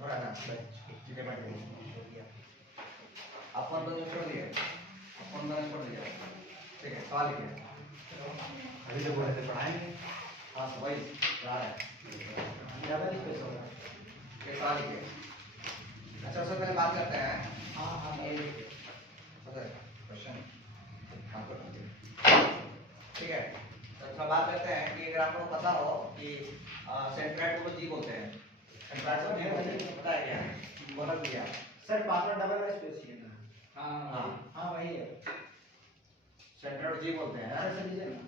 हो रहा है ना चीजें बढ़ गई। आप फोन बंद छोड़ दिए, फोन बंद छोड़ दिया, ठीक है। सवाल लिखिए। अभी तो बोल रहे थे पढ़ाएंगे। हाँ वही रहा है ज़्यादा नहीं पैसा होगा। ये सवाल लिखिए। अच्छा उससे पहले बात करते हैं। हाँ हाँ क्वेश्चन ठीक है। तो थोड़ा बात करते हैं कि अगर आपको पता हो कि सेंट्राइड को जी बोलते हैं, सेंट्राइड को जी बोलते हैं, पता है क्या बोला दिया सर पासवर्ड डबल है स्पेस है ना। हाँ हाँ हाँ वही है। सेंट्राइड जी बोलते हैं। सर लीजिए ना।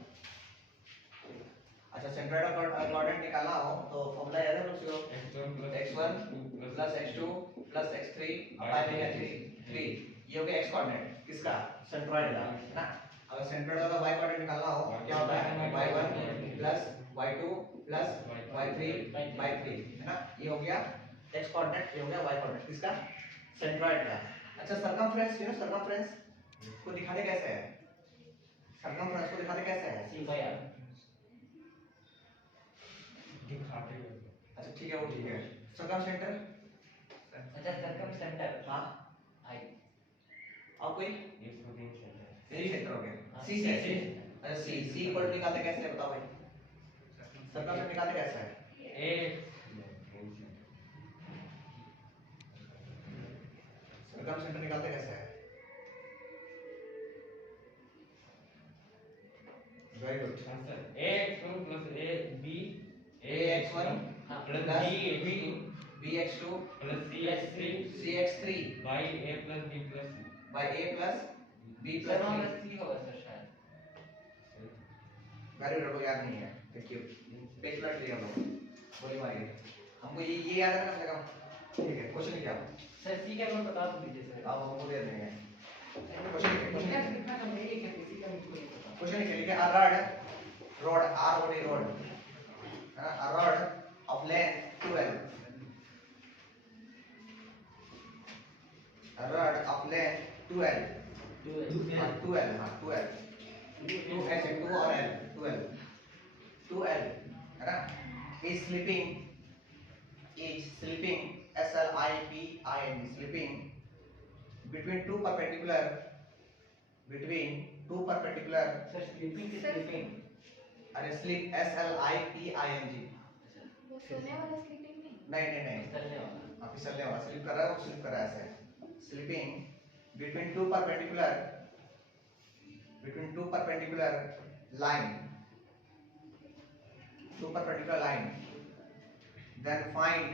अच्छा सेंट्राइड का कोऑर्डिनेट निकालना हो तो फॉर्मूला याद है बच्चों? x1 plus x2 plus x3 bye में 3 ये हो गया x कोऑर्डिनेट किसका? सेंट्राइड का, है ना। अगर सेंट्राइड का y कोऑर्डिनेट निकालना हो क्या होता है? y1 plus y2 plus y3 bye 3, है ना। ये हो गया x कोऑर्डिनेट, ये हो गया y कोऑर्डिनेट किसका? सेंट्राइड का। अच्छा सर्कमफ्रेंस, यू नो सर्कमफ्रेंस को दिखाते कैसे है? सर्कमफ्रेंस को दिखाते कैसे है? सिंपल यार दिखाते हैं। अच्छा ठीक है वो ठीक है। सर्कम सेंटर, अच्छा सर्कम सेंटर हाँ आई और कोई यही सेंटर हो गया सी से। अच्छा सी सी इक्वल टू निकालते कैसे है बताओ भाई? सर्कम सेंटर निकालते कैसे है? ए सर्कम सेंटर निकालते कैसे है? Very good answer. A x1 plus A B a x1 plus b b x2 plus C x3 c x3 by A plus B plus C by a plus b plus c होगा sir शायद। Very good. याद नहीं है, thank you. Page प्लट लिया हम लोग, गोली मारिए। हमको ये याद है ना कम से कम, ठीक है। क्वेश्चन क्या सर सी का नंबर बता दीजिए सर। आप हमको दे देंगे। क्वेश्चन कितना कम है कि किसी का मुझको नहीं पता। क्वेश्चन लिखिए a rod r o d rod, a rod of length 12, a rod of length 12 12 हाँ 12 2 ऐसे 2 और l 12 है ना। is sleeping s l i p i n g sleeping between two perpendicular sir sleeping की sleeping अरे sleep s l i p i n g वो सोने वाला स्लीपिंग नहीं। नहीं चलने वाला आप फिसलने वाला स्लीप कर रहा है, वो स्लीप कर रहा है ऐसे। Sleeping between two perpendicular line, then find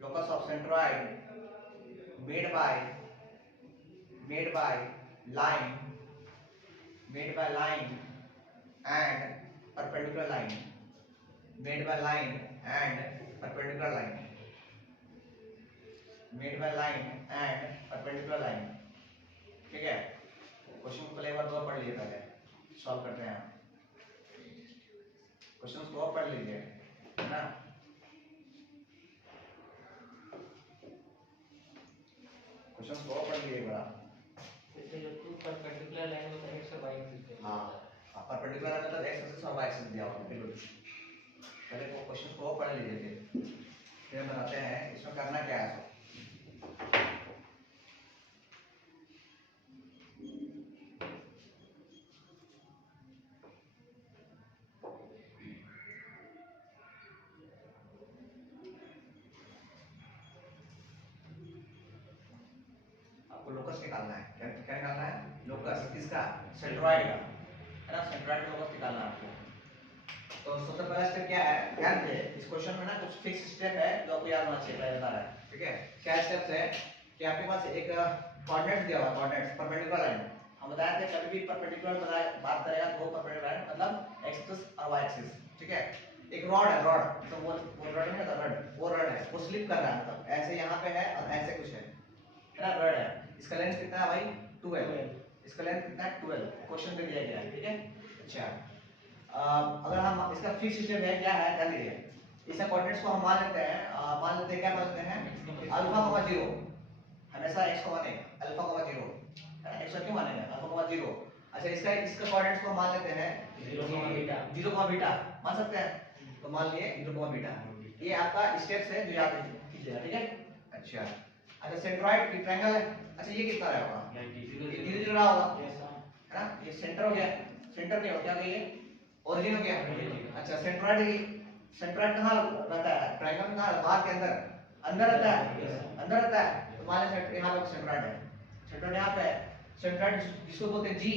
locus of centroid made by line and perpendicular line, made by line and perpendicular line, ठीक है। क्वेश्चन को पहले एक बार दो पढ़ लीजिए, पहले सॉल्व करते हैं। क्वेश्चन को पढ़ लीजिए, है ना। क्वेश्चन को पढ़ लीजिए एक बार। जैसे जो टू परपेंडिकुलर लाइन होता है x और y एक्सिस पे। हाँ परपेंडिकुलर मतलब x एक्सिस और y एक्सिस दिया हुआ है बिल्कुल। पहले वो क्वेश्चन को पढ़ लीजिए, फिर बताते हैं इसमें करना क्या है। आपको लोकस निकालना है। क्या क्या निकालना है? लोकस किसका? सेंट्रॉइड का, है ना। सेंट्रॉइड का लोकस निकालना है आपको। तो सबसे पहला स्टेप क्या है? ध्यान दे, इस क्वेश्चन में ना कुछ फिक्स स्टेप है जो आपको याद होना चाहिए, पहले बता रहा है, ठीक है। क्या स्टेप्स है कि आपके पास एक कोऑर्डिनेट्स दिया हुआ है, कोऑर्डिनेट्स परपेंडिकुलर लाइन। हम बताए थे कभी भी परपेंडिकुलर बात करेगा दो परपेंडिकुलर लाइन मतलब x एक्सिस और y एक्सिस, ठीक है। एक रॉड है, रॉड तो वो रॉड नहीं होता, वो रॉड है, वो स्लिप कर रहा है, मतलब ऐसे यहाँ पे है और ऐसे कुछ है ना, रॉड है। इसका लेंथ कितना है भाई? 12। इसका लेंथ कितना है? 12। क्वेश्चन पे दिया गया है, ठीक है। अच्छा अगर हम इसका फिक्स सिस्टम है क्या है, ध्यान दीजिए। इसका कोऑर्डिनेट्स को हम मान लेते हैं क्या मान लेते हैं? अल्फा, 0 हमेशा x को माने अल्फा, 0 है ना। x 0. अच्छा इसका इसका कोऑर्डिनेट्स को मान लेते हैं 0, बीटा मान सकते हैं, तो मान लिए 0, बीटा. ये आपका स्टेप्स है जो याद कीजिएगा, ठीक है. अच्छा सेंट्रॉइड ट्रायंगल है. अच्छा ये कितना रहा होगा? 0 रहा होगा, है ना. ये सेंटर हो गया, सेंटर नहीं हो क्या ये ओरिजिन हो गया. अच्छा सेंट्रॉइड कहाँ रहता है? ट्रायंगल में कहाँ? बाहर के अंदर रहता है, अंदर रहता है. तो मान लें यहाँ पे सेंट्रॉइड है, सेंट्रॉइड यहाँ पे है. सेंट्रॉइड जिसको बोलते हैं जी,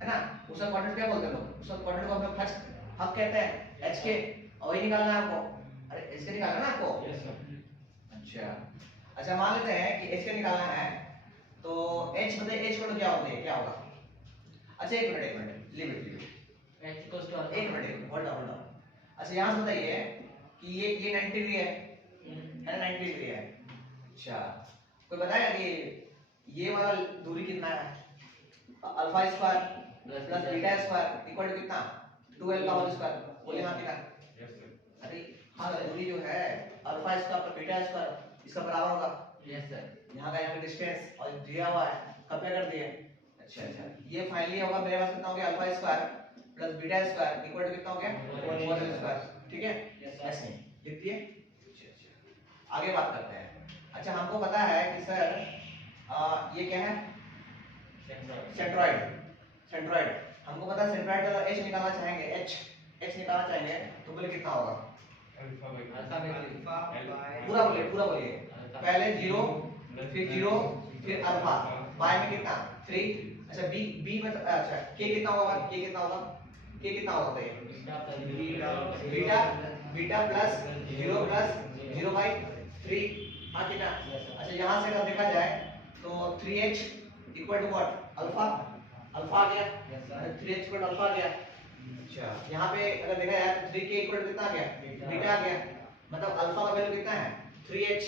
है ना, उसका कोऑर्डिनेट क्या बोलते हैं लोग? उसका कोऑर्डिनेट को हम लोग हक कहते हैं, एच के. और वही निकालना है आपको. अरे एच के निकालना है ना आपको. अच्छा मान लेते हैं कि एच के निकालना है, तो एच बताइए, एच को क्या होता है, क्या होगा? अच्छा एक मिनट लिव इट एक मिनट होल्ड ऑन. अच्छा यहाँ से बताइए कि ये 90 डिग्री है ना, 90 डिग्री है. अच्छा कोई बताएगा कि ये वाला दूरी कितना है? Alpha square plus beta square equal to कितना? 2l का होल स्क्वायर. बोलिए हाँ कितना? अरे हाँ दूरी जो है alpha square plus beta square इसका बराबर होगा. Yes sir. यहाँ का यहाँ डिस्टेंस और दिया हुआ है, कंपेयर कर दिए. अच्छा ये फाइनली होगा मेरे पास कितना हो गया? Alpha square plus beta square equal to कितना हो गया? 4l square. ठीक है ऐसे लिख दिए. आगे बात करते हैं. अच्छा हमको पता है कि सर ये क्या है? सेंट्रॉइड. हमको पता है सेंट्रॉइड का एच निकालना चाहेंगे, एच निकालना चाहेंगे तो बोले कितना होगा? पूरा बोलिए. पहले 0 फिर अल्फा बाय में कितना? 3. अच्छा बी में अच्छा के कितना होगा? के कितना होगा बताइए? Beta plus 0/3. हाँ कितना? अच्छा यहाँ से अगर देखा जाए तो 3h equal to what? Alpha आ गया. 3h इक्वल टू अल्फा आ गया. अच्छा यहाँ पे अगर देखा जाए तो 3k इक्वल टू कितना आ गया? बीटा आ गया. मतलब अल्फा का वैल्यू कितना है? 3h.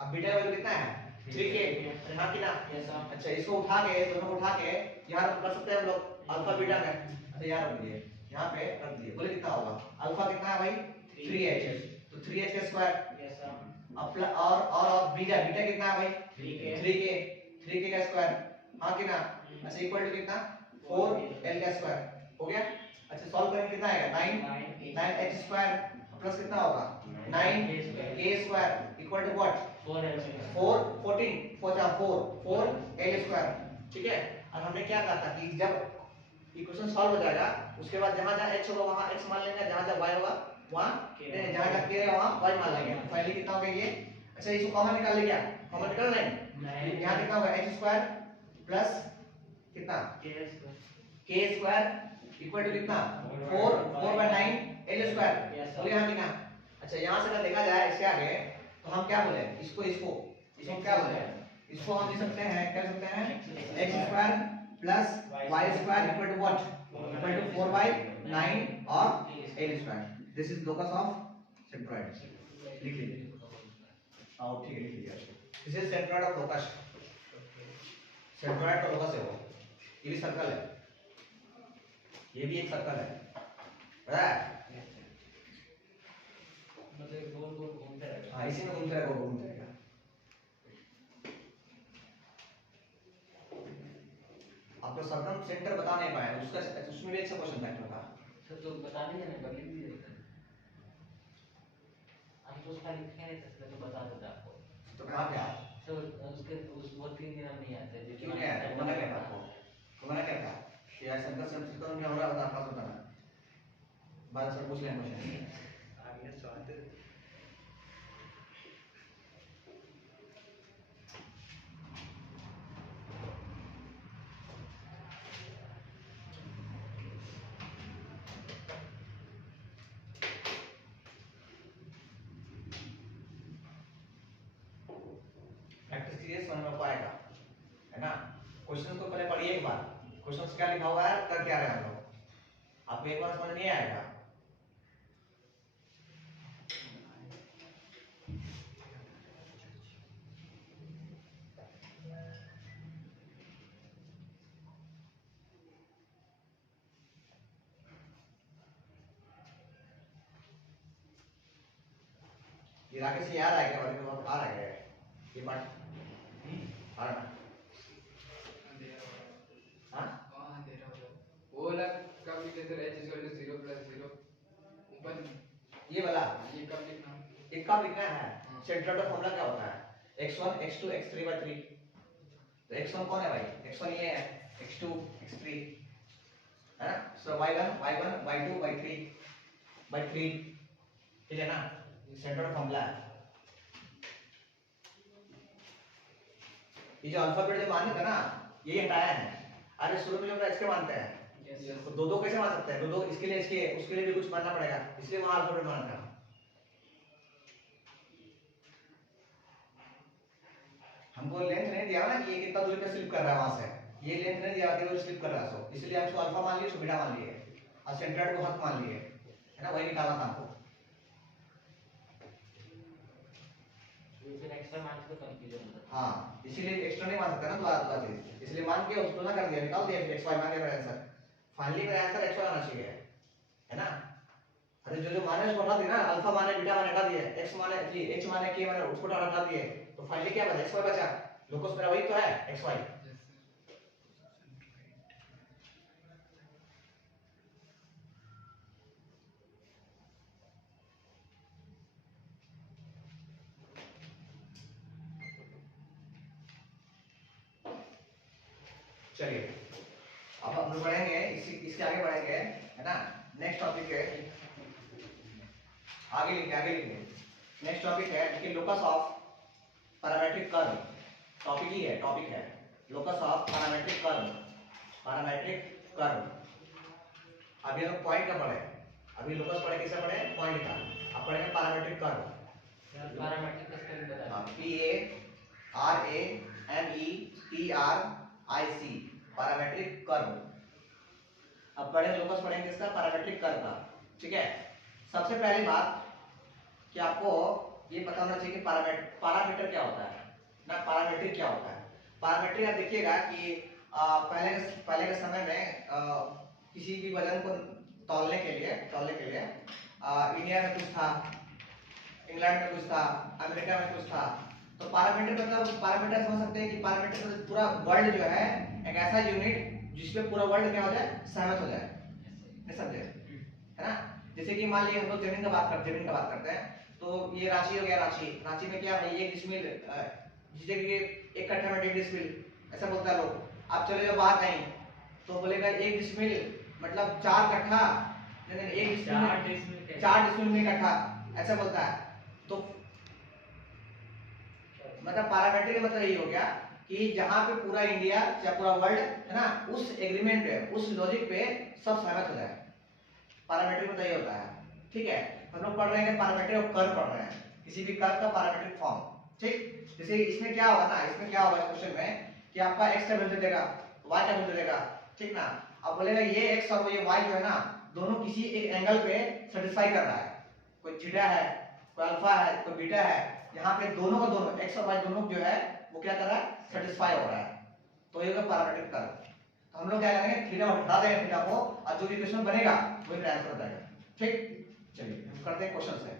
अब बीटा का वैल्यू कितना है? 3k. हाँ कितना? अच्छा इसको उठा के, दोनों को उठा के यहाँ रख सकते हैं हम लोग अल्फा बीटा में. अच्छा यहाँ रख दिए, यहाँ पे रख दिए. बोले कितना होगा? अल्फा कितना है भाई? 3h. तो 3h का स्क्वायर और बीटा कितना है भाई? 3k का स्क्वायर. हाँ कितना? अच्छा इक्वल टू कितना? 4l का स्क्वायर हो गया. अच्छा सॉल्व करेंगे कितना आएगा? 9h स्क्वायर प्लस कितना होगा? 9k square equal to what? 4l square. ठीक है. और हमने क्या कहा था कि जब इक्वेशन सॉल्व हो जाएगा उसके बाद जहां जहां h होगा वहां x मान लेंगे, जहां जहां y होगा वहां जहां जहां k रहेगा वहां y मान लेंगे. फाइनली कितना हो गया ये? अच्छा इसको कॉमन निकाल ले. क्या कॉमन निकाल लेंगे? यहाँ कितना होगा? h स्क्वायर प्लस कितना? k स्क्वायर इक्वल टू कितना? 4/9 l स्क्वायर. बोलिए हाँ कितना? अच्छा यहाँ से अगर देखा जाए इसके आगे तो हम क्या बोले? इसको क्या बोले? इसको हम लिख सकते हैं, क्या लिख सकते हैं? x square plus y square equal to what? Equal to 4/9 और l square. This is locus of centroid. लिख लीजिए. आओ ठीक है लिख लीजिए. This is centroid of locus. Centroid का लोकस है वो. ये भी सर्कल है, ये भी एक सर्कल है, राइट? मतलब गोल घूमते रहेगा. हाँ इसी में घूमते रहेगा. आप तो सर्कम सेंटर बता नहीं पाए, उसमें भी एक सा क्वेश्चन फैक्टर था. सर तो बता नहीं जाने पर लिख दीजिए. हम तो उसका लिखे नहीं थे तो बता देता आपको. तो कहाँ पे आप? तो उसके वो 3 दिन हम नहीं आते. क्यों नहीं आया? मना क्या था आपको? मना क्या था? यार सेंटर से नहीं हो रहा था आपका बताना. बाद सर पूछ लेंगे मुझे. प्रैक्टिस कीजिए, समझ में आएगा, है ना? क्वेश्चन को पहले पढ़िए एक बार. क्वेश्चन क्या लिखा हुआ है, कर क्या रहे हैं हम लोग, आपको एक बार समझ नहीं आएगा. ये राकेश से याद आ गया, बाकी तो आ रहा है ये पार्ट आ रहा है. हाँ लिखा लिखना है। सेंट्रोइड का फॉर्मूला क्या होता है x1 x2 x3 by 3। तो x1 कौन है भाई, x1 ये है, x2 x3 है ना। सो y1 y2 y3 by 3, ठीक है ना, सेंट्रोइड फॉर्मूला है। ये जो अल्फाबेट जो मानते थे ना यही हटाया है। अरे शुरू में जो हम इसके मानते हैं तो दो दो कैसे मान सकते हैं, दो दो इसके लिए इसके उसके लिए भी कुछ मानना पड़ेगा, इसलिए वहां अल्फाबेट माना था। हमको लेंथ नहीं दिया ना कि ये कितना दूरी पे स्लिप कर रहा है वहां से, ये लेंथ नहीं दिया कि वो स्लिप कर रहा है, सो इसलिए हम इसको अल्फा मान लिए, इसको बीटा मान लिए और सेंट्रोइड को हक मान लिए, है ना, वही निकालना था हमको। फिर एक्स्ट्रा मान के कंफ्यूजन होता है। हाँ इसीलिए एक्स्ट्रा नहीं मान सकते ना दोबारा चीज, इसलिए मान के उसको ना कर दिया, निकाल दिया, फिर xy मान के मेरा आंसर फाइनली मेरा आंसर xy आना चाहिए, है ना। अरे जो जो माने उसको हटा दिए ना, अल्फा माने बीटा माने हटा दिए, x माने जी h माने k माने उसको हटा दिए, तो फाइनली क्या बचा, xy बचा। लोकस मेरा वही तो है xy। चलिए अब हम लोग बढ़ेंगे, इसके आगे बढ़ेंगे, है ना। नेक्स्ट टॉपिक है, आगे लिखेंगे। नेक्स्ट टॉपिक है कि locus of parametric curve. Topic है लोकस ऑफ पैरामीट्रिक कर्व। अभी हम लोग पॉइंट का पढ़े, अभी लोकस पढ़े, किससे पढ़े, पॉइंट का। अब पढ़ेंगे पैरामीट्रिक कर्व। पैरामीट्रिक का स्पेलिंग बता PARAMETRIC पैरामीट्रिक कर्व। अब पढ़ेंगे लोकस, पढ़ेंगे इसका पैरामीट्रिक कर्व का, ठीक है। सबसे पहली बात कि आपको ये पता होना चाहिए कि पैरामीटर क्या होता है ना, पैरामीट्रिक क्या होता है। पैरामीट्रिक आप देखिएगा कि पहले के समय में किसी भी वजन को तौलने के लिए इंडिया में कुछ था, इंग्लैंड में कुछ था, अमेरिका में कुछ था। तो पैरामीटर मतलब पैरामीटर समझ सकते हैं कि पैरामीटर मतलब पूरा वर्ल्ड जो है एक ऐसा यूनिट जिसमें पूरा वर्ल्ड क्या हो जाए, सहमत हो जाए, नहीं समझे, है ना। जैसे कि मान लीजिए हम लोग जमीन का बात करते हैं, तो ये रांची हो गया, रांची में क्या भाई 1 डिसमिल, जिसे कि 1 कट्ठा में 1.5 डिसमिल ऐसा बोलता है लोग। आप चले जाओ बाहर कहीं तो बोलेगा 1 डिसमिल मतलब 4 कट्ठा, लेकिन 1 डिसमिल 4 डिसमिल में कट्ठा ऐसा बोलता है। तो मतलब पैरामीटर का मतलब यही हो गया कि जहां पे पूरा इंडिया या पूरा वर्ल्ड, है ना, उस एग्रीमेंट पे, उस लॉजिक पे सब सहमत हो जाए, पैरामीटर मतलब ये होता है, ठीक है। हम लोग पढ़ रहे हैं पैरामीटर और कर्व पढ़ रहे हैं, किसी भी कर्व का पैरामीट्रिक फॉर्म, ठीक। जैसे इसमें क्या होगा ना, इसमें क्या होगा इस क्वेश्चन में कि आपका x का वैल्यू देगा, y का वैल्यू देगा, ठीक ना। अब बोलेगा ये x और ये y जो है ना, दोनों किसी एक एंगल पे सेटिस्फाई कर रहा है, कोई थीटा है, कोई अल्फा है, कोई बीटा है, यहाँ पे दोनों का दोनों x और y दोनों जो है वो क्या कर रहा है, सेटिस्फाई हो रहा है, तो ये होगा पैरामीट्रिक कर्व। तो हम लोग क्या करेंगे, थीटा हटा देंगे थीटा को, और जो भी क्वेश्चन बनेगा वही आंसर हो जाएगा, ठीक। चलिए हम करते हैं क्वेश्चन से।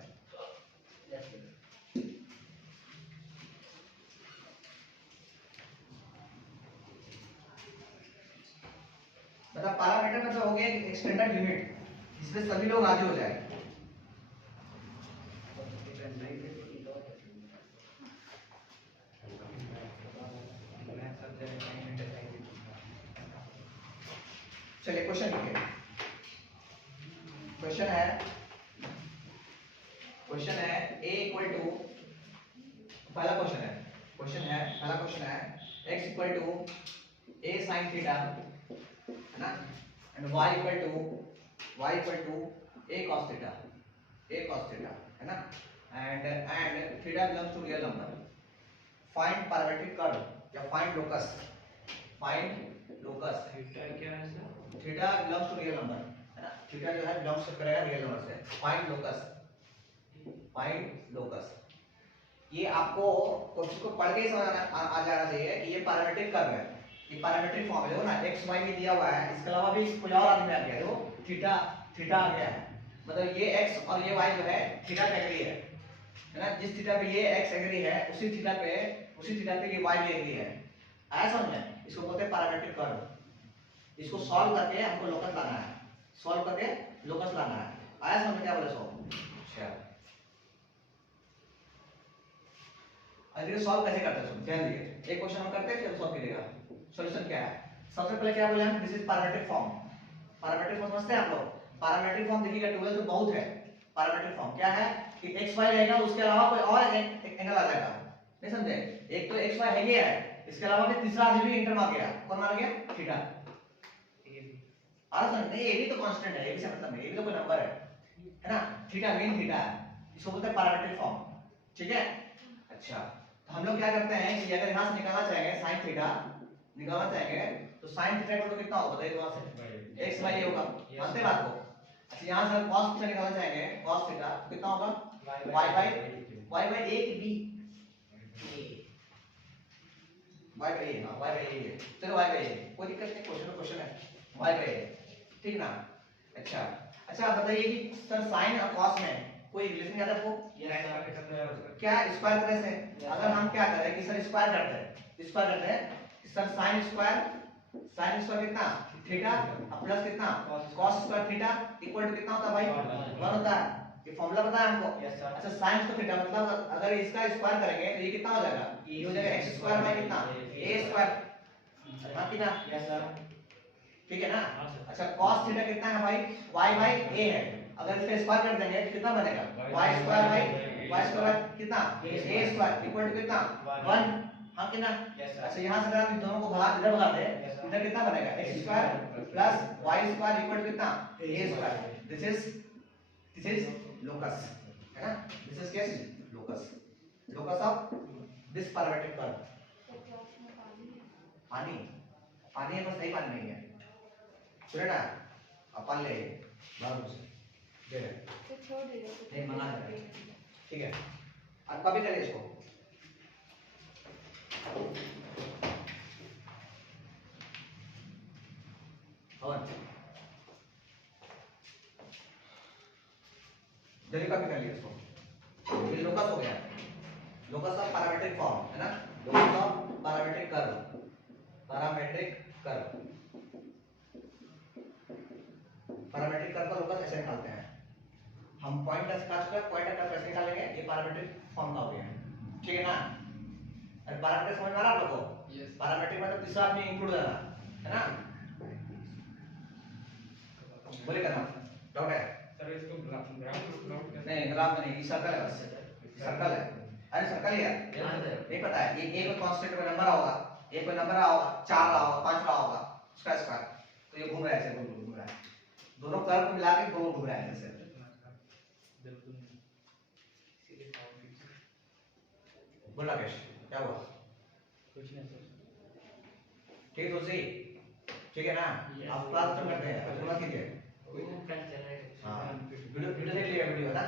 मतलब पैरामीटर मतलब हो गया एक स्टैंडर्ड यूनिट जिसमें सभी लोग राजी हो जाए। चलिए क्वेश्चन लिखिए। क्वेश्चन है a इक्वल टू, पहला क्वेश्चन है x equal to a sin theta, है ना, and y equal to a cos theta, है ना, and theta belongs to real number. Find parametric curve या फाइंड लोकस। थीटा क्या है sir? Theta belongs to real number, है ना, theta जो है बिलोंग्स करेगा रियल नंबर से। Find locus. ये आपको क्वेश्चन को पढ़ के ही समझ आ जाना चाहिए कि ये पैरामीट्रिक कर्व है, ये पैरामीट्रिक फॉर्म है। देखो ना x y भी दिया हुआ है, इसके अलावा भी कोई और आदमी आ गया, देखो थीटा आ गया है, मतलब ये x और ये y जो है थीटा पे एग्री है ना। जिस थीटा पे ये x एग्री है उसी थीटा पे ये y भी एग्री है। आया समझ में? इसको बोलते हैं पैरामीट्रिक कर्व। इसको सॉल्व करके हमको लोकस लाना है, आया समझ में? क्या बोले सो? अच्छा अब देखिए सॉल्व कैसे करते हैं, सुन ध्यान दीजिए। एक क्वेश्चन हम करते हैं फिर सॉल्व करिएगा। सॉल्यूशन क्या है, सबसे पहले क्या बोले हम, this is parametric form. Parametric form समझते हैं आप लोग? पैरामीट्रिक फॉर्म देखिएगा 12 में बहुत है। पैरामीट्रिक फॉर्म क्या है कि x y रहेगा, उसके अलावा कोई और एंगल आ जाएगा, नहीं समझे? एक तो x y है ये है, इसके अलावा फिर तीसरा आदमी भी इंटर मार गया, कौन मार गया? थीटा। आ समझ नहीं, ये भी तो कांस्टेंट है, ये भी से मतलब नहीं, ये भी तो कोई नंबर है ना? थीटा मेन थीटा है, इसको बोलते हैं पैरामीट्रिक फॉर्म, ठीक है? अच्छा, तो हम लोग क्या करते हैं कि अगर यहां से निकालना चाहेंगे sin थीटा निकालना चाहेंगे तो sin थीटा इक्वल टू कितना होगा बताइए? वहां से x y होगा, मानते हैं बात को? अच्छा, यहां से cos थीटा निकालना चाहेंगे, cos थीटा कितना होगा? y बाय a की b, y बाय a, हां y बाय a है, चलो y बाय a, कोई दिक्कत नहीं, क्वेश्चन है y बाय a, ठीक ना? अच्छा अच्छा, आप बताइए कि सर sin और cos में कोई रिलेशन याद है आपको? क्या स्क्वायर करने से? अगर हम क्या करें कि सर स्क्वायर करते हैं सर sin स्क्वायर कितना? थीटा प्लस कितना? cos square theta equal to कितना होता है भाई? 1 होता है। ये फॉर्मूला पता है हमको? अच्छा, sin स्क्वायर थीटा मतलब अगर इसका स्क्वायर करेंगे तो ये कितना हो जाएगा? ये हो जाएगा x स्क्वायर बाय कितना? a square. हां कितना? यस सर, ठीक है ना? अच्छा, cos थीटा कितना है भाई? y बाय a है, अगर इसका स्क्वायर कर देंगे तो कितना बनेगा? y स्क्वायर बाय कितना? a स्क्वायर इक्वल टू कितना? 1। हां कितना? अच्छा, यहां से अगर आप इन दोनों को भाग इधर भगा दे, इधर कितना बनेगा? x square plus y square equal to कितना? a square. This is locus, है ना? दिस इज क्या? Locus of this parametric curve. तो क्लास में पानी है। पानी पानी है, बस सही पानी नहीं है, सुने ना? अपन ले बाहर से दे दे, तो छोड़ दे रहे नहीं मंगा दे, ठीक है? अब कभी करें इसको, और जल्दी कॉपी कर लिया इसको। ये लोकस हो गया, लोकस ऑफ पैरामीट्रिक फॉर्म, है ना? Locus of parametric curve, parametric curve का लोकस ऐसे निकालते हैं हम। पॉइंट का कैसे निकालेंगे? ये पैरामीट्रिक फॉर्म का हो गया, ठीक है ना? अरे पैरामीट्रिक समझ में आ रहा है आप लोगों को? पैरामीट्रिक मतलब तीसरा आदमी इंक्लूड करना, है ना? बोले करना डाउट है? सर इसको ग्राफ नहीं, ग्राफ में नहीं, ये सर्कल है, बस सर्कल है। अरे सर्कल ही है, नहीं पता है? ये एक कांस्टेंट का नंबर होगा, एक कोई नंबर होगा, 4 रहा होगा, 5 रहा होगा, उसका स्क्वायर। तो ये घूम रहा है ऐसे, घूम रहा है, दोनों कर्व को मिला के गोल घूम रहा है ऐसे। बोल राकेश, क्या हुआ? कुछ नहीं सर, ठीक है तुलसी, ठीक है ना? आप क्लास खत्म करते हैं, अब मत कीजिए। हाँ, वीडियो देख लिया, वीडियो है ना?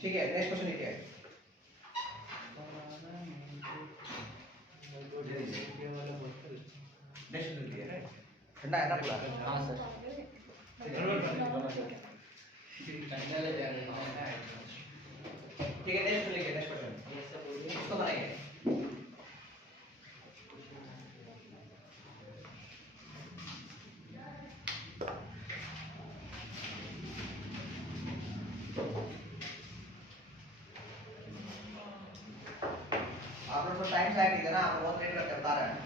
ठीक है, नेक्स्ट क्वेश्चन लिखिए। नेक्स्ट लिखिए, ठंडा है ना पूरा? हाँ सर, ठीक है, नेक्स्ट लिखिए, नेक्स्ट क्वेश्चन इसको बनाइए। आप लोग तो टाइम से आए थे ना, आप बहुत लेट करके बता रहे हैं।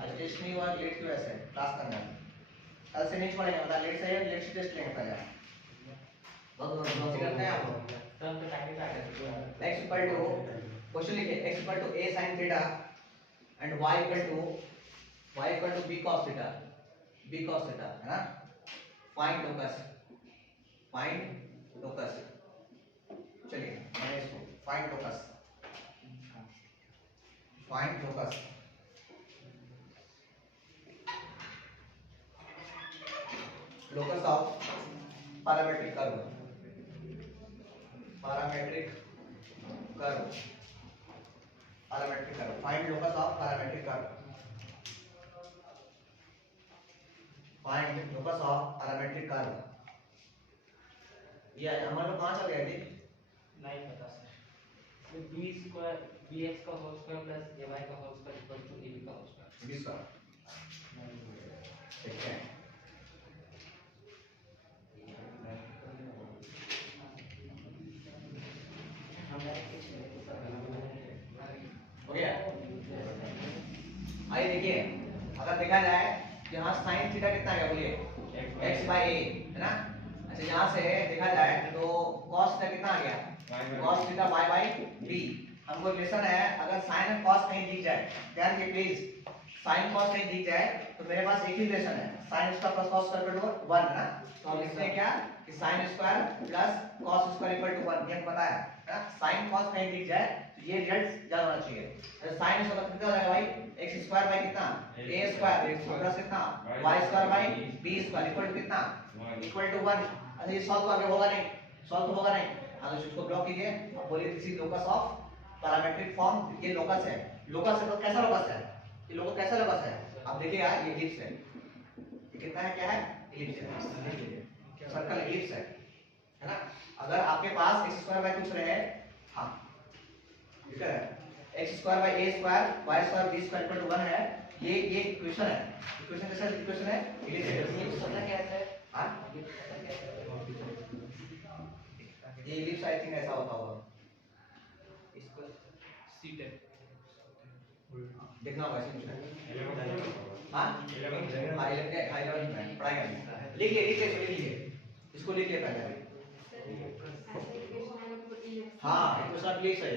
आज टेस्ट नहीं हुआ, लेट क्यों ऐसे क्लास करना है? कल से नहीं छोड़ेंगे, बता लेट से आइए, लेट से टेस्ट लेंगे पहले। बहुत बहुत करते हैं आप लोग। तब तो टाइम पे आ गया। x इक्वल टू, क्वेश्चन लिखिए, x equal to a sin theta and y equal to b cos theta, है ना? फाइंड लोकस, चलिए मैंने इसको find locus locus of parametric curve, find locus of parametric curve, ये हमारे लोग कहाँ चल गए थे? नहीं पता सर। बी स्क्वायर bx का होल स्क्वायर प्लस ay का whole square equal to ab का होल स्क्वायर। 20 का, ठीक है? देखिए अगर देखा जाए यहाँ साइन थीटा कितना आ गया बोलिए x बाय a है ना। अच्छा यहाँ से देखा जाए तो cos थीटा कितना आ गया cos theta y by b। हमको रिलेशन है अगर sin और cos कहीं दिख जाए, ध्यान दिए प्लीज, sin cos कहीं दिख जाए तो मेरे पास एक ही रिलेशन है sin square plus cos square equal to 1 है ना। तो हम लिखते हैं क्या कि sin square plus cos square equal to 1, ये पता है ना। sin cos कहीं दिख जाए तो ये रिजल्ट ज्यादा होना चाहिए। तो sin स्क्वायर कितना हो जाएगा भाई x स्क्वायर बाय कितना a स्क्वायर प्लस कितना y square by b square equal to कितना इक्वल टू 1। अच्छा ये सॉल्व आगे होगा नहीं, सॉल्व होगा नहीं, अगर इसको ब्लॉक कीजिए। अब बोलिए this is locus of parametric form, ये लोकस है। लोकस है तो कैसा लोकस है, ये लोकस कैसा लोकस है। अब देखिएगा ये एलिप्स है, ये कितना है क्या है एलिप्स है, सर्कल एलिप्स है ना। अगर आपके पास x स्क्वायर बाय कुछ रहे, हां ठीक है, x square by a square y square b square equal to 1 है, ये इक्वेशन है। इक्वेशन कैसा इक्वेशन है एलिप्स पता क्या है? हां ये एलिप्स आई थिंक ऐसा होता होगा, इसको सीटेड देखना होगा ऐसे कुछ है। हां 11 में पढ़ाई करनी, लिखिए लिखिए लिखिए इसको लिखिए पहले। हाँ इक्वेशन ऑफ एलिप्स है,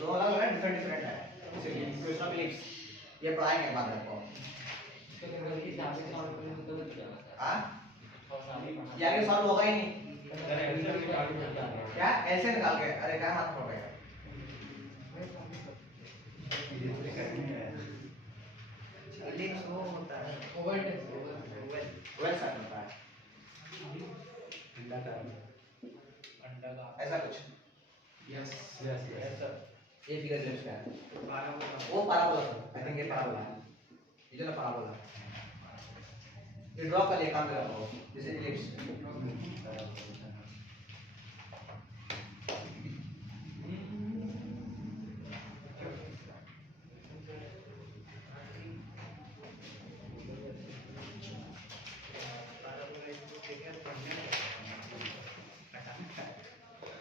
दो अलग अलग डिफरेंट डिफरेंट है, इसलिए इक्वेशन ऑफ एलिप्स ये पढ़ाएंगे बाद में आपको। इसके गलती से आगे सॉल्व करने में गलत हो जाएगा। हां ये आगे सॉल्व होगा ही नहीं, क्या ऐसे निकाल के, अरे क्या हाथ पड़ गया एलिप्स वो होता है ओवल ओवल सा होता है अंडा का ऐसा कुछ। यस सर ये फिगर एलिप्स का है, वो पैराबोला आई थिंक ये पैराबोला है, ये जो ना पैराबोला ये ड्रॉ कर लिए काम करो आपको दिस इज एलिप्स।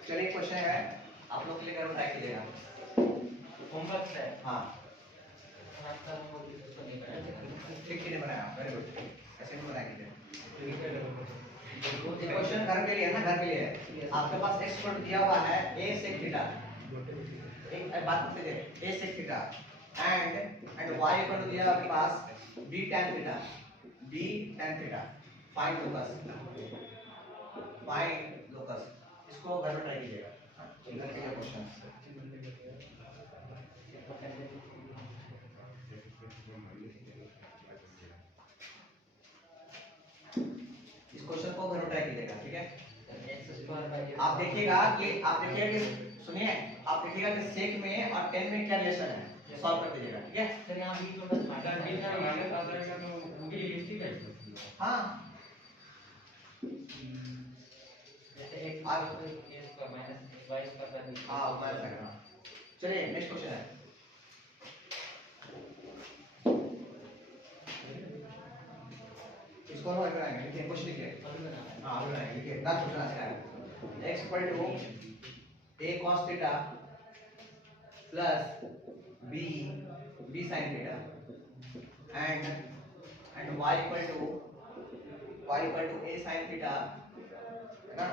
चलिए क्वेश्चन है आप लोग के लिए करो, ट्राई कीजिएगा। होमवर्क है। हाँ रास्ता को इसको नहीं बनाया। ठीक नहीं बनाया, वेरी गुड, ऐसे नहीं बनाया कीजिए। ये क्वेश्चन घर के लिए है ना, घर के लिए है। आपके पास x इक्वल दिया हुआ है a sec थीटा, एक बात करते हैं a sec theta and y equal दिया आपके पास b tan theta, b tan theta. Find locus, इसको घर में ट्राई कीजिएगा, घर के लिए क्वेश्चन। इस क्वेश्चन को घर में ट्राई कीजिएगा, ठीक है। आप देखिएगा कि सुनिए, आप देखिएगा कि सेक में और टेन में क्या रिलेशन है, सॉल्व कर दीजिएगा, ठीक है। सर यहाँ भी थोड़ा माइनस आ जाएगा तो वो भी लिखती है। हाँ जैसे एक आ तो a का माइनस y का करनी। हाँ माइनस आएगा। चलिए नेक्स्ट क्वेश्चन है, इसको हम अगर आएंगे लिखिए, क्वेश्चन लिखिए। हाँ अगर आएंगे लिखिए, ना क्वेश्चन आएगा x equal to a cos theta plus b sin theta and y equal to a sin theta है ना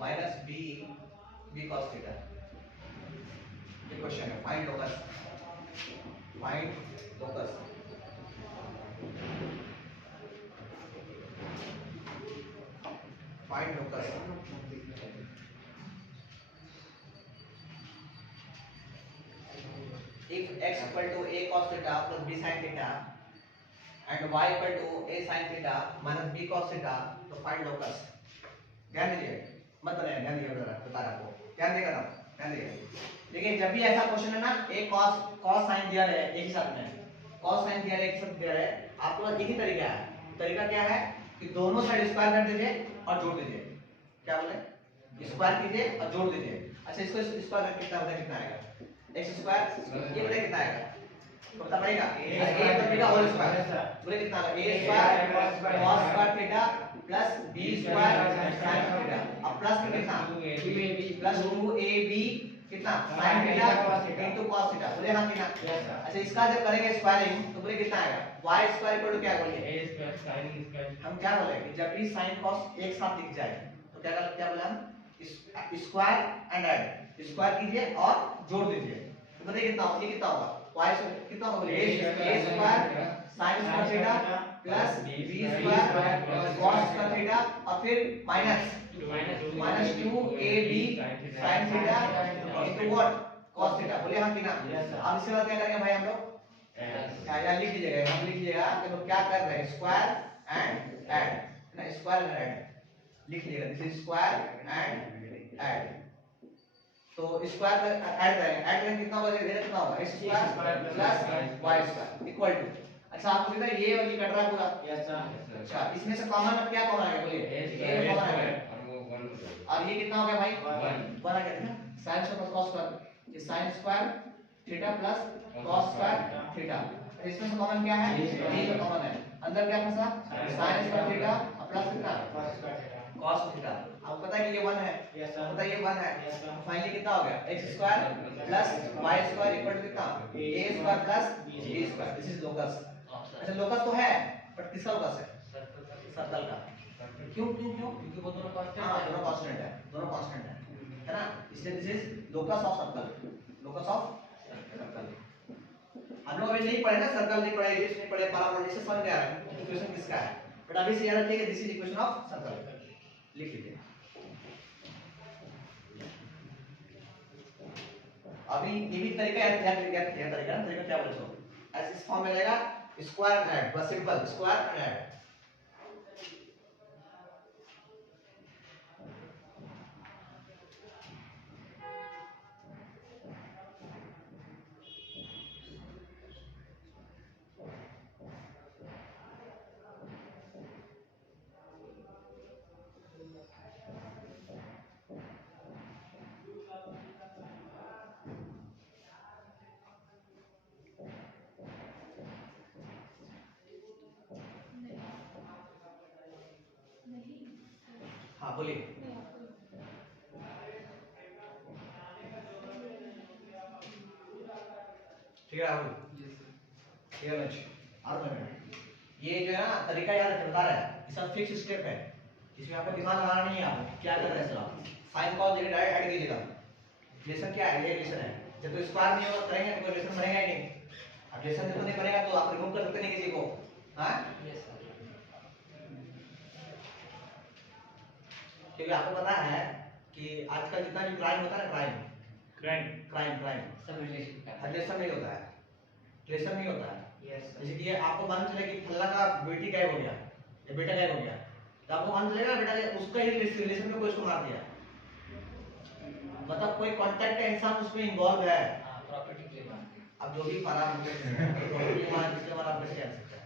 माइनस b cos थीटा। ये क्वेश्चन है, find locus, find locus. Find locus, if x equal to a cos theta plus b sin theta and y equal to a sin theta minus b cos theta, तो find locus. ध्यान दीजिए, मत बनाइए, ध्यान दीजिए, बता रहा आपको, ध्यान देगा ना, ध्यान दीजिए। देखिए जब भी ऐसा क्वेश्चन है ना, एक cos sin दिया है एक ही साथ में, cos sin दिया है एक साथ दिया है, आपको एक ही तरीका है। तरीका क्या है कि दोनों साइड स्क्वायर कर दीजिए और जोड़ दीजिए। क्या बोले, स्क्वायर कीजिए और जोड़ दीजिए। अच्छा इसको स्क्वायर करके कितना बताइए, कितना आएगा x स्क्वायर, ये बताइए कितना आएगा, तो पता पड़ेगा a पर b का होल स्क्वायर, बोले कितना आएगा a square cos square theta plus b square sin theta. अब प्लस कितना, प्लस 2ab कितना sin theta into cos theta, बोले हाँ कि ना? Yes, sir. अच्छा इसका जब करेंगे स्क्वायरिंग तो बोले कितना आएगा? y स्क्वायर इक्वल टू क्या बोलिए? a square sin square हम क्या बोले कि जब भी sin cos एक साथ दिख जाए तो क्या बोले हम? स्क्वायर एंड ऐड, स्क्वायर कीजिए और जोड़ दीजिए तो बताइए कितना होगा? ये कितना होगा? y स्क्वायर कितना होगा बोलिए? a square sin square theta plus b square cos square theta और फिर minus minus 2ab sin theta into what? cos theta, बोलिए हाँ कि ना? Yes, sir. अब इसके बाद क्या करेंगे भाई हम लोग? क्या लिख लीजिएगा, हम लिख लीजिएगा कि लोग क्या कर रहे हैं? स्क्वायर एंड ऐड ना, स्क्वायर एंड ऐड लिख लीजिएगा, this is square and add. तो स्क्वायर में ऐड करेंगे, ऐड करेंगे कितना होगा? इधर कितना होगा? x square plus y square equal to, अच्छा आपको कितना ये और ये कट रहा है पूरा? yes sir अच्छा इसमें से कॉमन अब क्या कॉमन आ गया बोलिए? a कॉमन आ गया और ये कितना हो गया भाई? 1 आ गया ना, sin square plus cos square, ये sin square theta plus cos square theta, इसमें से कॉमन क्या है? ये जो कॉमन है अंदर क्या फंसा? sin स्क्वायर थीटा और प्लस कितना? cos theta. आपको पता है कि ये 1 है, Yes, sir. पता है ये 1 है, Yes, sir. फाइनली कितना हो गया? x square plus y square equal to कितना? a square plus b square, this is locus. अच्छा लोकस तो है बट किसका लोकस है? सर्कल का। क्यों क्यों क्यों? क्योंकि वो दोनों कांस्टेंट हाँ दोनों कांस्टेंट है, दोनों कांस्टेंट है ना, इसलिए this is locus of circle, locus of circle. हम लोग अभी नहीं पढ़े ना, सर्कल नहीं पढ़े, एलिप्स नहीं पढ़े, पैराबोला, इससे समझ में आ रहा है इक्वेशन किसका है, बट अभी से याद रखिए कि this is equation of circle, लिख लीजिए। अभी ये भी तरीका याद तरीका क्या बोले सो ऐसे इस फॉर्म में रहेगा, स्क्वायर एंड ऐड, बस सिंपल स्क्वायर एंड ऐड। हाँ बोलिए। ठीक है राहुल, ठीक है बच्चे, और ये जो है ना तरीका याद रखिए, बता रहा है इसका फिक्स स्टेप है, इसमें आपको दिमाग लगाना नहीं है, आपको क्या कर रहे हैं सर, साइन कॉस लेके डायरेक्ट ऐड कीजिएगा। रिलेशन क्या है? ये रिलेशन है, जब तो स्क्वायर नहीं होगा करेंगे तो कोई रिलेशन बनेगा ही नहीं, अब रिलेशन जब नहीं बनेगा तो आप रिमूव कर सकते नहीं किसी को, हाँ yes sir क्योंकि आपको पता है कि आजकल जितना भी क्राइम होता है ना, क्राइम सब रिलेशन का रिलेशन नहीं होता है, रिलेशन नहीं होता है। yes sir जैसे कि आपको मालूम चले कि फल्ला का बेटी गायब हो गया या बेटा गायब हो गया, तो आपको मालूम चलेगा बेटा उसका ही रिलेशन में कोई उसको मार दिया, मतलब कोई कांटेक्ट का इंसान उसमें इन्वॉल्व है। हां प्रॉपर्टी क्लेम अब जो भी फरार हो गए प्रॉपर्टी मार किसके मारा आप कैसे कह सकते हैं?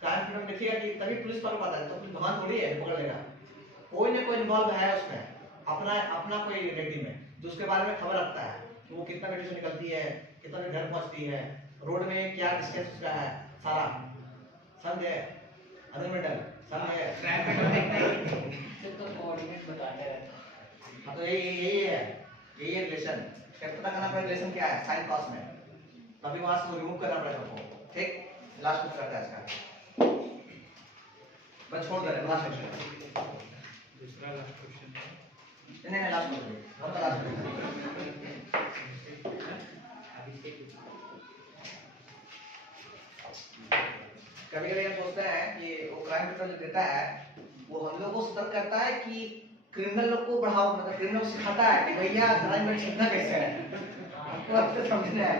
क्राइम फिल्म देखिएगा कि तभी पुलिस पर पाता है, तो पुलिस भगवान थोड़ी है पकड़ लेगा, कोई ना कोई इन्वॉल्व है उसमें, अपना अपना कोई रिलेटिव में जो उसके बारे में खबर रखता है कि वो कितना बेटी से निकलती है, कितना बजे घर पहुंचती है, रोड में क्या डिस्टेंस उसका है, सारा समझे, अनलिमिटेड समझे, सिर्फ तो कोऑर्डिनेट बताते रहते हाँ तो यही है रिलेशन, कैसे पता करना पड़ेगा रिलेशन क्या है साइन कॉस में, तभी वहां से रिमूव करना पड़ेगा सबको। ठीक लास्ट कुछ करते हैं इसका, बस छोड़ दे रहे लास्ट क्वेश्चन, दूसरा लास्ट क्वेश्चन है। नहीं लास्ट क्वेश्चन, कौन सा लास्ट क्वेश्चन? कभी कभी हम सोचते हैं कि वो क्राइम पेट्रोल देता है वो हम लोग को सतर्क करता है कि क्रिमिनल लोग को बढ़ाओ, मतलब क्रिमिनल सिखाता है कि भैया क्राइम पेट्रोल सीखना कैसे है, आपको अब तो समझना है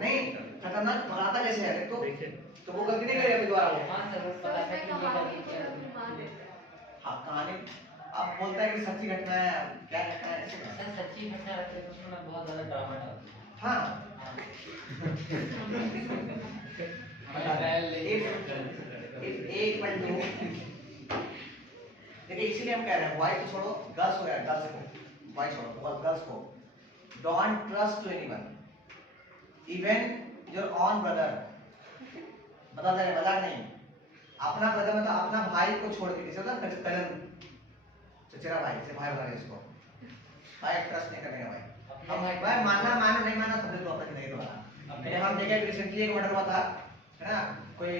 नहीं खतरनाक बनाता कैसे है, तो वो गलती नहीं करेगा दोबारा वो। हां सर बस पता है कि ये गलती है हाँ कहानी अब बोलता है कि सच्ची घटना है, क्या घटना है सर सच्ची घटना रखते तो उसमें बहुत ज्यादा ड्रामा डालते हैं हाँ if a equal to देखिए इसीलिए हम कह रहे हैं बॉय को छोड़ो गर्ल्स को, गर्ल्स को बॉय छोड़ो गर्ल्स को, don't trust to anyone even your own brother, बता दे मजाक नहीं, अपना ब्रदर मतलब अपना भाई को छोड़ के, किसी होता है कजन चचेरा भाई से भाई बता इसको, भाई ट्रस्ट नहीं करेगा भाई, हम भाई मानना मानो नहीं मानना समझ लो अपनी जिंदगी द्वारा। मैंने हम देखे रिसेंटली एक मर्डर हुआ था, है ना, कोई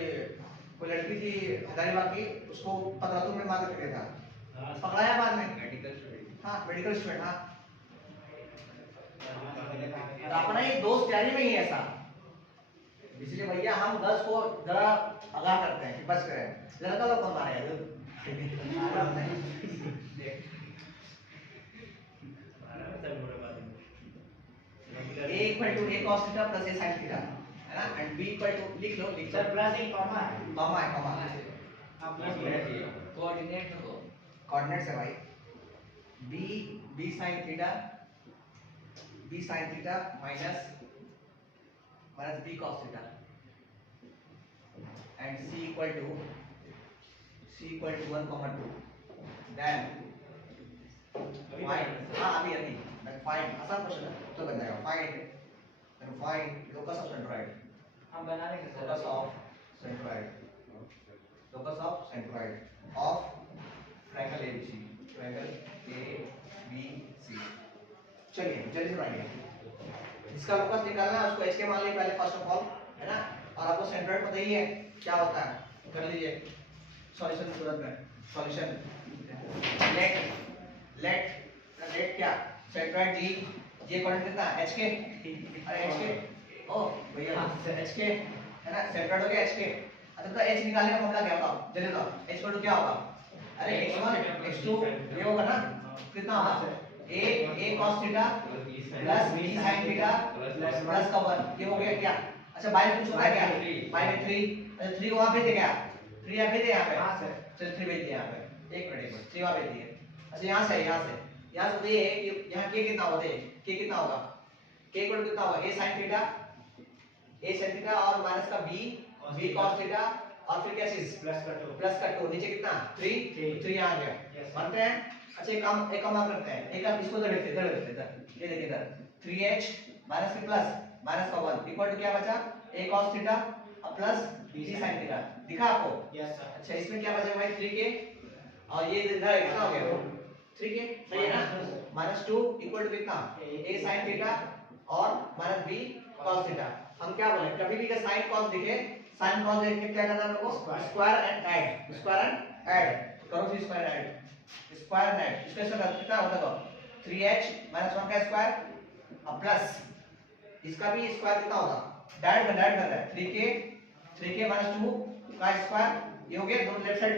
कोई लड़की थी हजारीबाग की, उसको पतरातू में मार कर दिया था, पकड़ाया बाद में। Medical student. हाँ मेडिकल स्टूडेंट, हाँ। तो अपना ही दोस्त तैयारी में ही है ऐसा, इसलिए भैया हम गर्ल्स को जरा आगाह करते हैं कि बस करें, लड़का लोग कौन मारेगा जो a equal to a cos theta plus a sin theta, है ना, and b equal to लिख लो सर प्लस एक कॉमा है। कॉमा है, कॉमा आप प्लस कोऑर्डिनेट दो। कोऑर्डिनेट्स है भाई, b sin theta minus b cos theta and c equal to 1 comma 2, then find, हाँ अभी then find, आसान क्वेश्चन है तो बन जाएगा, find locus of centroid, हम बना लेंगे sir. locus of centroid of triangle ABC। चलिए जल्दी से बनाइए, इसका लोकस निकालना है, उसको h के मान लिए पहले फर्स्ट ऑफ ऑल, है ना, और आपको सेंट्रोइड पता ही है क्या होता है, कर लीजिए सॉल्यूशन तुरंत में, सॉल्यूशन लेट क्या सेंट्रोइड जी कोऑर्डिनेट कितना h के, अरे h के, ओ भैया h के, है ना, सेंट्रोइड हो गया h के। अच्छा तो h निकालने का फॉर्मूला क्या होगा, जल्दी बताओ, h को क्या होगा, अरे x1 x2 ये होगा ना, कितना होगा a cos theta plus b sin theta plus का 1, ये हो गया क्या। अच्छा बाय कुछ होता है क्या, बाय में 3, अच्छा 3 वहां भेज दे क्या, 3 यहां भेज दे यहां पे, हां सर चल 3 भेज दे यहां पे, एक मिनट 3 वहां भेज दिए। अच्छा यहां से बताइए कि यहां k कितना होगा, k कितना होगा, k इक्वल कितना होगा a sin थीटा और माइनस का b cos थीटा और फिर क्या चीज प्लस का 2 नीचे कितना 3 यहां आ गया, बनते हैं। अच्छा एक काम करते हैं, एक आप इसको इधर भेजते इधर, ये देखिए इधर 3h माइनस के प्लस माइनस का 1 इक्वल टू क्या बचा a cos थीटा और प्लस b sin थीटा, दिखा आपको, यस सर। अच्छा इसमें क्या बचेगा भाई 3k और ये इधर कितना हो गया 3k, सही है ना, -2 इक्वल टू कितना a sin थीटा और माइनस b cos थीटा। हम क्या बोले, कभी भी अगर sin cos दिखे, sin cos देख के क्या करना है लोगों को, स्क्वायर एंड ऐड करो, फिर स्क्वायर ऐड इसका स्क्वायर कितना होता है 3h माइनस 1 का स्क्वायर और प्लस इसका भी स्क्वायर कितना होगा, डायरेक्ट कर रहा है 3k माइनस 2 का स्क्वायर, ये हो गया दोनों लेफ्ट साइड,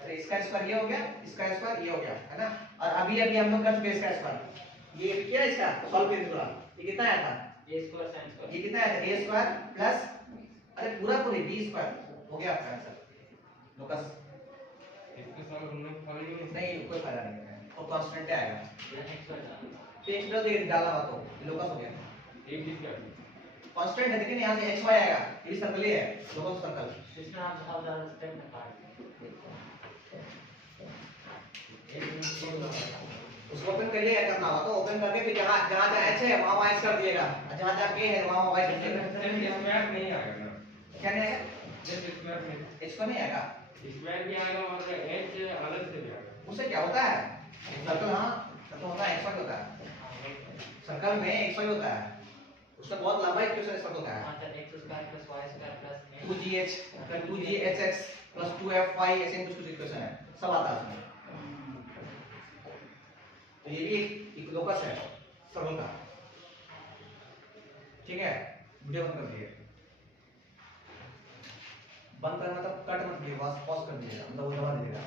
अरे इसका स्क्वायर ये हो गया, इसका स्क्वायर ये हो गया, है ना। और अभी हम लोग कर चुके इसका स्क्वायर, ये क्या इसका सॉल्व कर दूंगा, ये कितना आया था a स्क्वायर sin स्क्वायर, ये कितना आया था a स्क्वायर प्लस अरे पूरा b स्क्वायर हो गया आपका आंसर लोकस। इसके साथ हम लोग फाइंड नहीं कोई फायदा नहीं है, वो कांस्टेंट आएगा, x पर जाना। x डाल दे डाला हुआ तो लोकस हो गया, एक चीज क्या कांस्टेंट है लेकिन यहां से xy आएगा, ये सर्कल ही है लोकस सर्कल। इसमें आप बहुत ज्यादा स्टेप में काट उसको ओपन करिए, क्या करना होगा तो ओपन करके फिर जहां h है वहां y कर दिएगा, जहां k है वहां y कर दिएगा। स्क्वायर नहीं आएगा ना, क्या नहीं आएगा, जब स्क्वायर में h को नहीं आएगा, स्क्वायर भी आएगा और h अलग से भी आएगा। उससे क्या होता है सर्कल, हां सर्कल होता है xy होता है, सर्कल में xy होता है, उसका बहुत लंबा इक्वेशन सर्कल होता है, हां sir x square plus y square plus 2gh फिर 2ghx प्लस 2fy ऐसे कुछ इक्वेशन है, सब आता है उसमें। तो ये भी एक लोकस है सर्कल का, ठीक है। वीडियो बंद कर दिए, बंद करना मतलब कट मत कीजिए, पॉज कर दीजिएगा, मतलब वो दबा दीजिएगा।